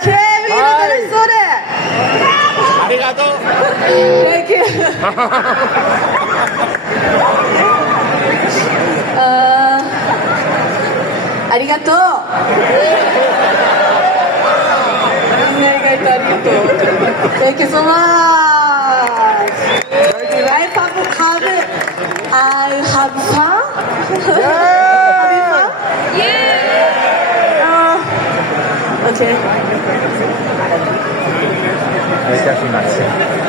Okay, みんな楽しそうで。ありがとう。Thank you. ありがとう。みんな意外とありがとう。Thank you so much. Right, I have fun. Having fun? Okay. いたしました。